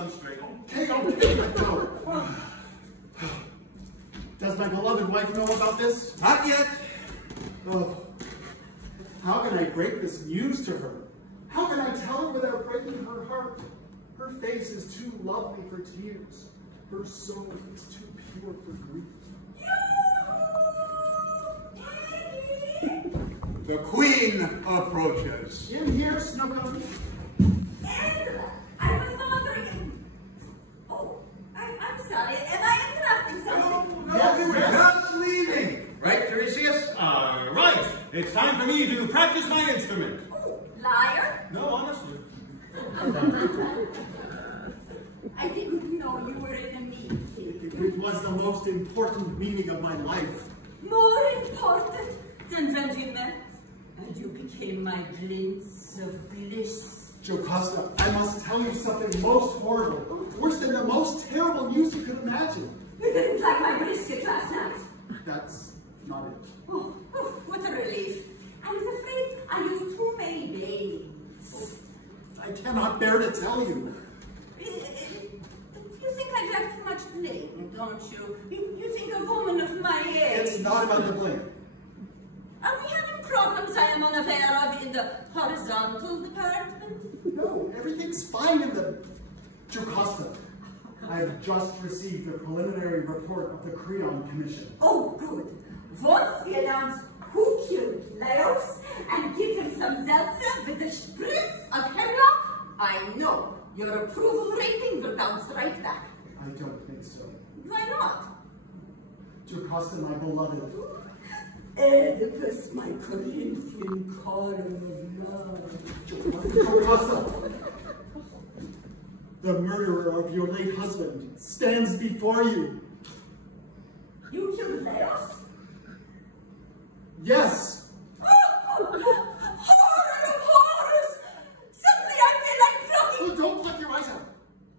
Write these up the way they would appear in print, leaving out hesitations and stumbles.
sunscreen. Okay, okay, let go. Does my beloved wife know about this? Not yet. Oh, how can I break this news to her? How can I tell her without breaking her heart? Her face is too lovely for tears. Her soul is too pure for grief. The Queen approaches. In here, Snookum. Angela, I was wondering. Oh, I'm sorry. Am I interrupting something? No, we were just leaving. Right, Tiresias? Right. It's time for me to practice my instrument. Oh, liar. No, honestly. I didn't know you were in a meeting. It was the most important meeting of my life. More important than when we met, and you became my glimpse of bliss. Jocasta, I must tell you something most horrible, worse than the most terrible news you could imagine. You didn't like my brisket last night. That's not it. Oh, what a relief. I was afraid I used too many names. I cannot bear to tell you. You think I have too much bling, don't you? You think a woman of my age. It's not about the blame. Are we having problems I am unaware of in the horizontal department? No, everything's fine in the... Jocasta, I've just received the preliminary report of the Creon Commission. Oh, good. Once we announce who killed Laos and give him some seltzer with a spritz of hemlock, I know your approval rating will bounce right back. I don't think so. Why not? Jocasta, my beloved. Oedipus, my Corinthian column of love. Jocasta! The murderer of your late husband stands before you. You killed Laos? Yes! Horror of horrors! Suddenly I feel like plucking... Oh, don't pluck your eyes out.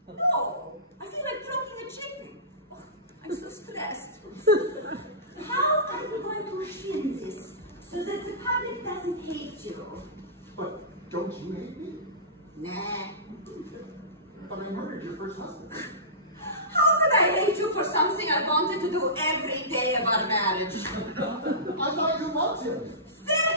No, I feel like plucking a chicken. Oh, I'm so stressed. How are you going to pin this so that the public doesn't hate you? But don't you hate me? Nah. But I murdered your first husband. How could I hate you for something I wanted to do every day of our marriage? I thought you loved him. See?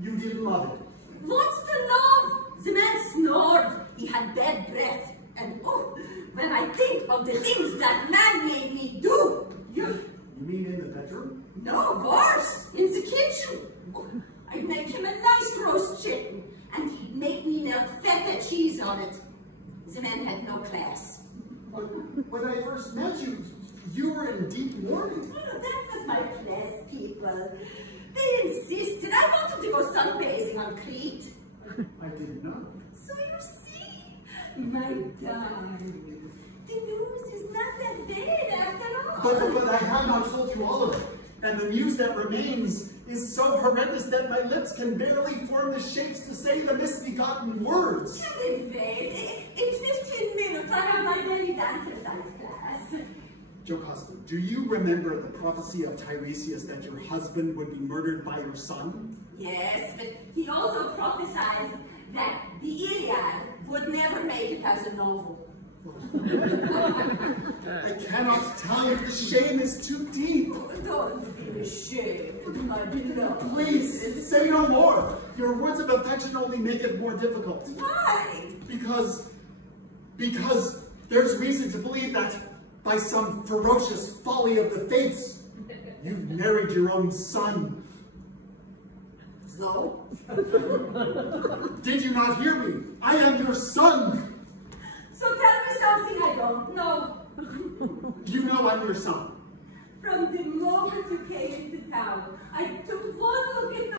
You didn't love him. What's to love? The man snored. He had bad breath. And oh, when I think of the things that man made me do. You mean in the bedroom? No, worse, in the kitchen. I'd make him a nice roast chicken, and he'd make me melt feta cheese on it. The man had no class. When I first met you, you were in deep mourning. Oh, that was my class people. They insisted. I wanted to go sunbathing on Crete. I didn't know. So you see, my darling, the news is not that bad after all. But I have not told you all of it. And the news that remains is so horrendous that my lips can barely form the shapes to say the misbegotten words. You did wait. In 15 minutes, I have my belly dancer dance class. Jocasta, do you remember the prophecy of Tiresias that your husband would be murdered by your son? Yes, but he also prophesied that the Iliad would never make it as a novel. I cannot tell you, the shame is too deep. Don't be ashamed, my beloved. Please, say no more. Your words of affection only make it more difficult. Why? Because there's reason to believe that by some ferocious folly of the fates, you've married your own son. So? Did you not hear me? I am your son. So tell me something I don't know. You know I'm your son. From the moment you came into town, I took one look at the